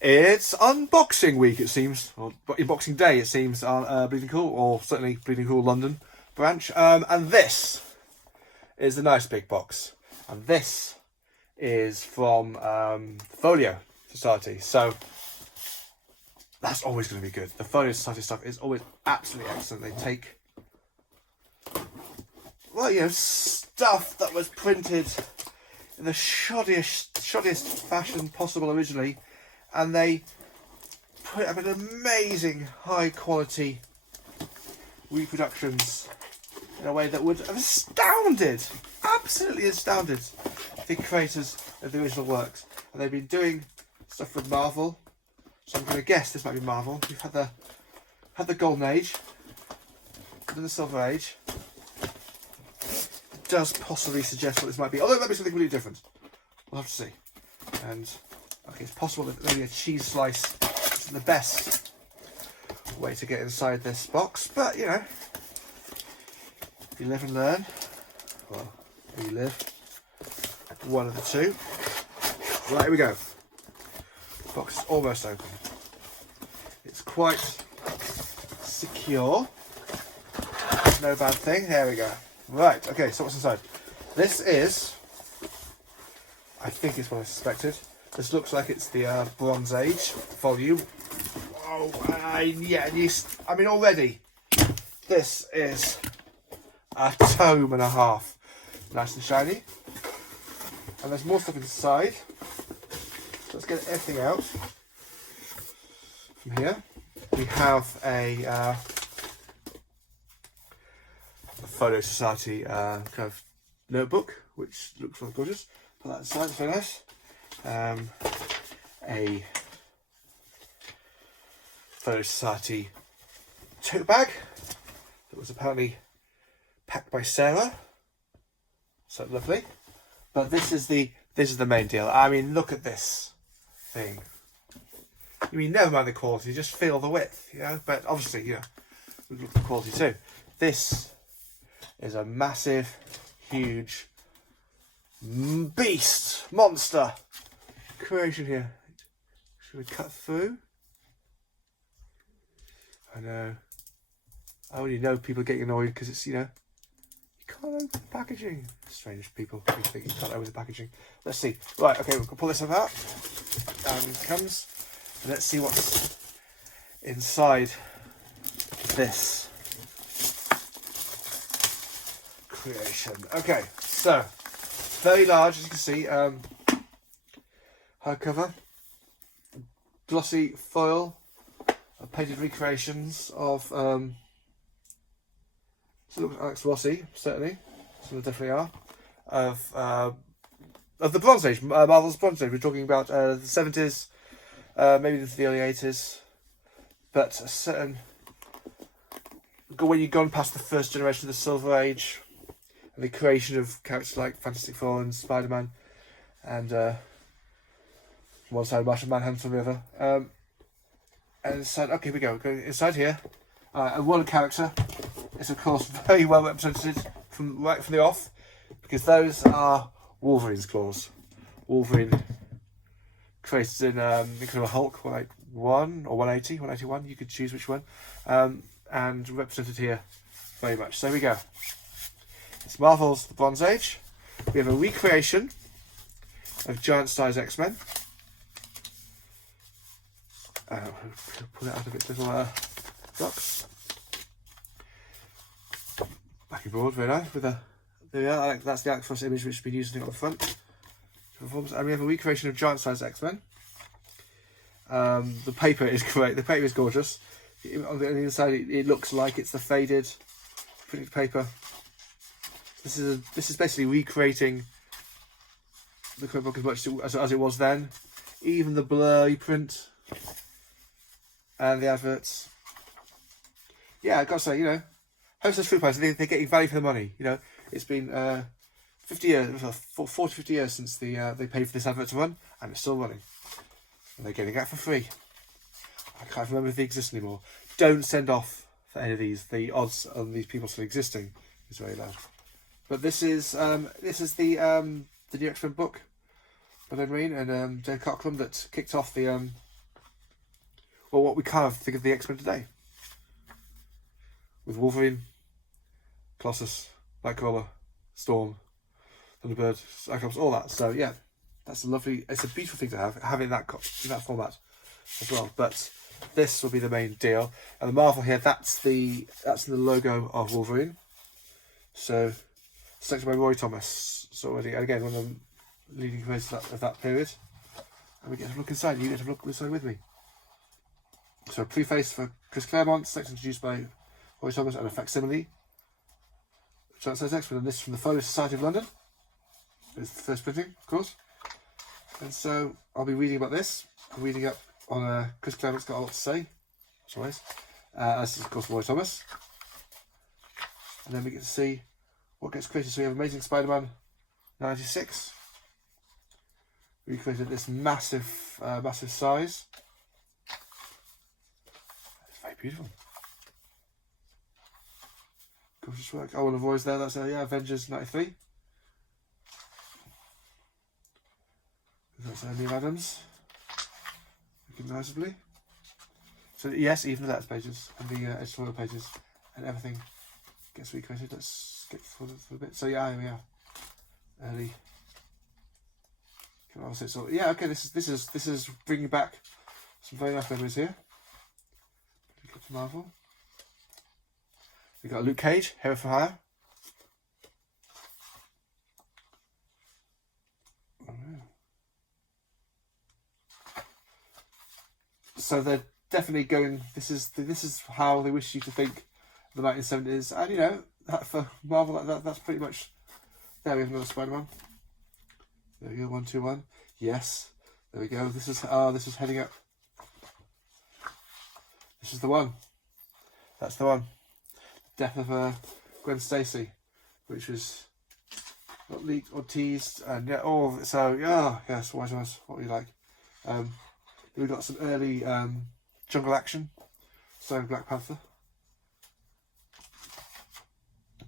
It's unboxing week, it seems, or unboxing day, it seems, on Bleeding Cool, or certainly Bleeding Cool London branch. And this is the nice big box, and this is from Folio Society. So that's always going to be good. The Folio Society stuff is always absolutely excellent. They take, well, you know, stuff that was printed in the shoddiest fashion possible originally, and they put up an amazing high quality reproductions in a way that would have absolutely astounded the creators of the original works. And they've been doing stuff with Marvel, so I'm going to guess this might be Marvel. We've had the Golden Age, then the Silver Age. It does possibly suggest what this might be, although it might be something completely different. We'll have to see. And okay, it's possible that maybe a cheese slice isn't the best way to get inside this box, but you know, you live and learn. Well, you live. One of the two. Right, here we go. The box is almost open. It's quite secure. No bad thing. There we go. Right, okay, so what's inside? This is, I think it's what I suspected. This looks like it's the Bronze Age volume. Oh, yeah, I mean, already, this is a tome and a half. Nice and shiny. And there's more stuff inside. So let's get everything out from here. We have a Folio Society kind of notebook, which looks really gorgeous. Put that inside, it's very nice. A Folio Society tote bag that was apparently packed by Sarah. So lovely. But this is the main deal. I mean, look at this thing. I mean, never mind the quality, just feel the width, you know. But obviously, you know, we look at the quality too. This is a massive, huge beast, monster creation here. Should we cut through? I know. I already know people are getting annoyed because it's, you know, you can't open the packaging. Strange people who think you can't open the packaging. Let's see. Right, okay, we'll pull this stuff out. And it comes. And let's see what's inside this creation. Okay, so very large, as you can see. Hardcover, glossy foil, painted recreations of so it looks like Alex Rossi, certainly. Some definitely are of the Bronze Age, Marvel's Bronze Age. We're talking about the 70s, maybe into the early 80s, but a certain when you've gone past the first generation of the Silver Age and the creation of characters like Fantastic Four and Spider-Man, and one side Martian Manhunter on the other, and inside, okay, we go inside here. And one character is of course very well represented right from the off, because those are Wolverine's claws. Wolverine created in Incredible Hulk 181 or 180, 181, you could choose which one, and represented here very much. So here we go. It's Marvel's The Bronze Age. We have a recreation of giant size X-Men. Pull it out of its little box. Backing board, very nice. With a there we are. That's the Alex Ross image which has been used on the front. And we have a recreation of giant size X-Men. The paper is great. The paper is gorgeous. On the inside, it looks like it's the faded printed paper. This is basically recreating the comic book as much as it was then. Even the blurry print and the adverts. Yeah, I've got to say, you know, Hostess Food Price, they're getting value for the money. You know, it's been 50 years, 40, 50 years since they paid for this advert to run, and it's still running. And they're getting it for free. I can't remember if they exist anymore. Don't send off for any of these. The odds on these people still existing is very low. But this is the New X-Men book by Ben Reen and Dave Cockrum that kicked off the or what we kind of think of the X-Men today. With Wolverine, Colossus, Nightcrawler, Storm, Thunderbird, Cyclops, all that. So yeah, that's a lovely, it's a beautiful thing to have in that format as well. But this will be the main deal. And the Marvel here, that's the logo of Wolverine. So selected by Roy Thomas. So already, and again, one of the leading creators of that period. And we get to look inside. You get to look inside with me. So a preface for Chris Claremont, selected and introduced by Roy Thomas, and a facsimile. Giant size X-Men, and this from the Folio Society of London. It's the first printing, of course. And so I'll be reading about this. I'm reading up on Chris Claremont's got a lot to say, as always. This is, of course, Roy Thomas. And then we get to see what gets created. So we have Amazing Spider-Man 96. Recreated this massive size. It's very beautiful. Gorgeous work. Oh, and the voice there. That's Avengers 93. That's Neil Adams. Recognisably. So yes, even the letters pages and the editorial pages and everything gets recreated. Let's skip forward a bit. So yeah, here we are. Early. So yeah, okay. This is bringing back some very nice memories here. Captain Marvel. We got Luke Cage, Hero for Hire. Oh, yeah. So they're definitely going. This is how they wish you to think of the 1970s, and you know that for Marvel, that's pretty much. There we have another Spider-Man. There we go, 121. Yes, there we go. This is heading up. This is the one. That's the one. Death of Gwen Stacy, which was not leaked or teased, and yeah, all so yeah, yes. What were you like? We got some early jungle action, starring Black Panther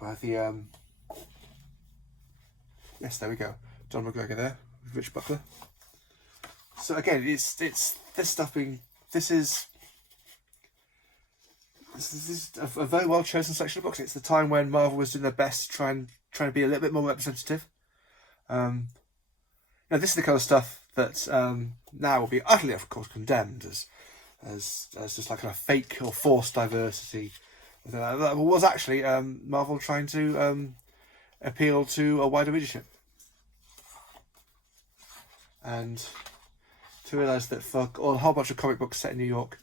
by the yes, there we go, John McGregor there with Rich Buckler. So again, it's this stuff being this is a very well chosen section of books. It's the time when Marvel was doing their best, trying to be a little bit more representative. Now this is the kind of stuff that now will be utterly, of course, condemned as just like a fake or forced diversity. That was actually Marvel trying to appeal to a wider readership, and to realise that for a whole bunch of comic books set in New York,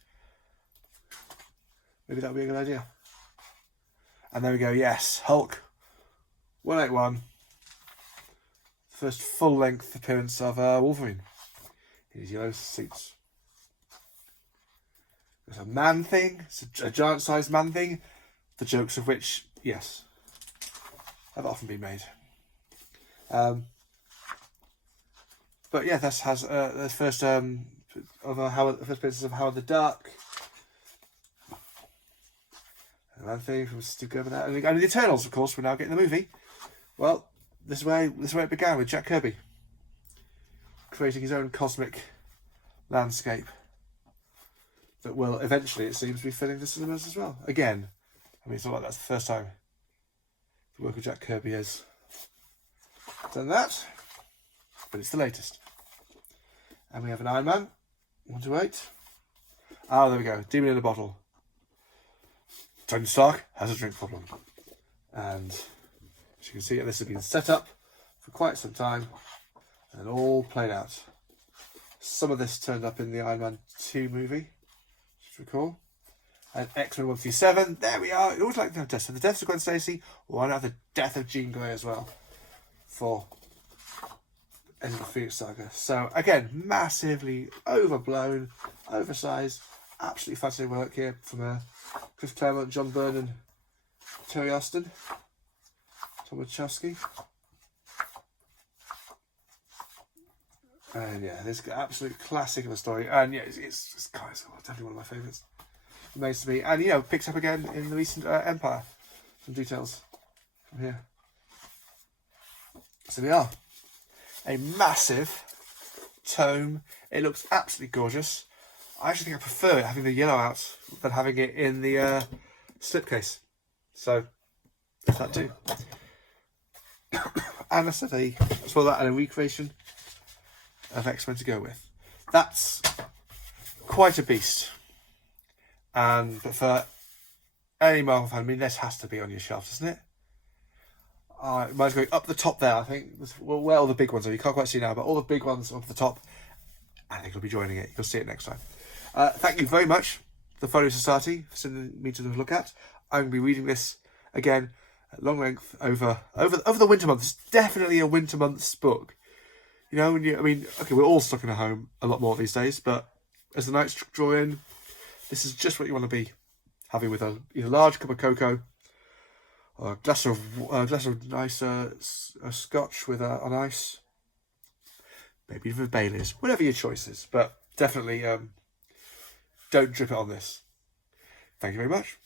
maybe that would be a good idea. And there we go, yes, Hulk 181. First full-length appearance of Wolverine in his yellow suits. There's a man thing, it's a giant-sized man thing, the jokes of which, yes, have often been made. But yeah, this has the first first appearance of Howard the Duck. Man thing from Steve Gerber there, and the Eternals, of course. We're now getting the movie. Well, this is where it began with Jack Kirby creating his own cosmic landscape that will eventually, it seems, be filling the cinemas as well. Again, I mean, it's not like that's the first time the work of Jack Kirby has done that, but it's the latest. And we have an Iron Man, 128. Ah, there we go, Demon in a Bottle. Tony Stark has a drink problem. And as you can see, this has been set up for quite some time and all played out. Some of this turned up in the Iron Man 2 movie, just recall. And X-Men 137, there we are. It always like to have deaths. So the deaths of Gwen Stacy, why not the death of Jean Grey as well for End of the Phoenix Saga. So again, massively overblown, oversized, absolutely fascinating work here from Chris Claremont, John Byrne and Terry Austin, Tom Wachowski. And yeah, this is an absolute classic of a story. And yeah, it's definitely one of my favourites. Amazing to me. And you know, picks up again in the recent Empire. Some details from here. So we are. A massive tome. It looks absolutely gorgeous. I actually think I prefer having the yellow out than having it in the slipcase. So, if that do. And that's that and a recreation of X-Men to go with. That's quite a beast. But for any Marvel fan, I mean, this has to be on your shelf, doesn't it? Mine's going up the top there, I think. Well, where all the big ones are. You can't quite see now, but all the big ones up the top. I think I'll be joining it. You'll see it next time. Thank you very much, the Folio Society, for sending me to look at. I'm going to be reading this again at long length over the winter months. It's definitely a winter months book. You know, okay, we're all stuck in a home a lot more these days, but as the nights draw in, this is just what you want to be having with either a large cup of cocoa or a glass of nice scotch with on ice, maybe with Baileys, whatever your choice is. But definitely don't drip it on this. Thank you very much.